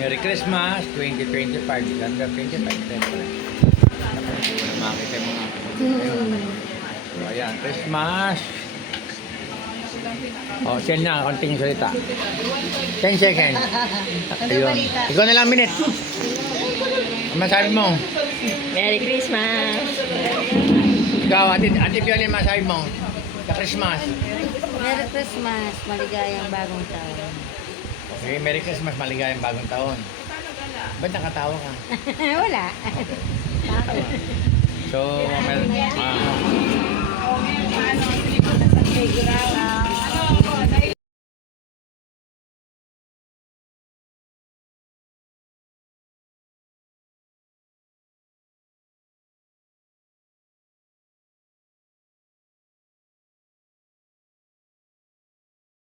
Merry Christmas 2025. December 25. Hindi ko na makita yung mga so, ayan, Christmas. Oh, send na, konting salita. 10 seconds. Ayun. Ikaw na lang minute. Ang masabi mo? Merry Christmas! Ikaw, Ate Pioli, masabi mo? Sa Christmas. Merry Christmas! Maligayang bagong taon. Okay, Merry Christmas, maligayang bagong taon. Ba't nakatawa ka? Wala. So,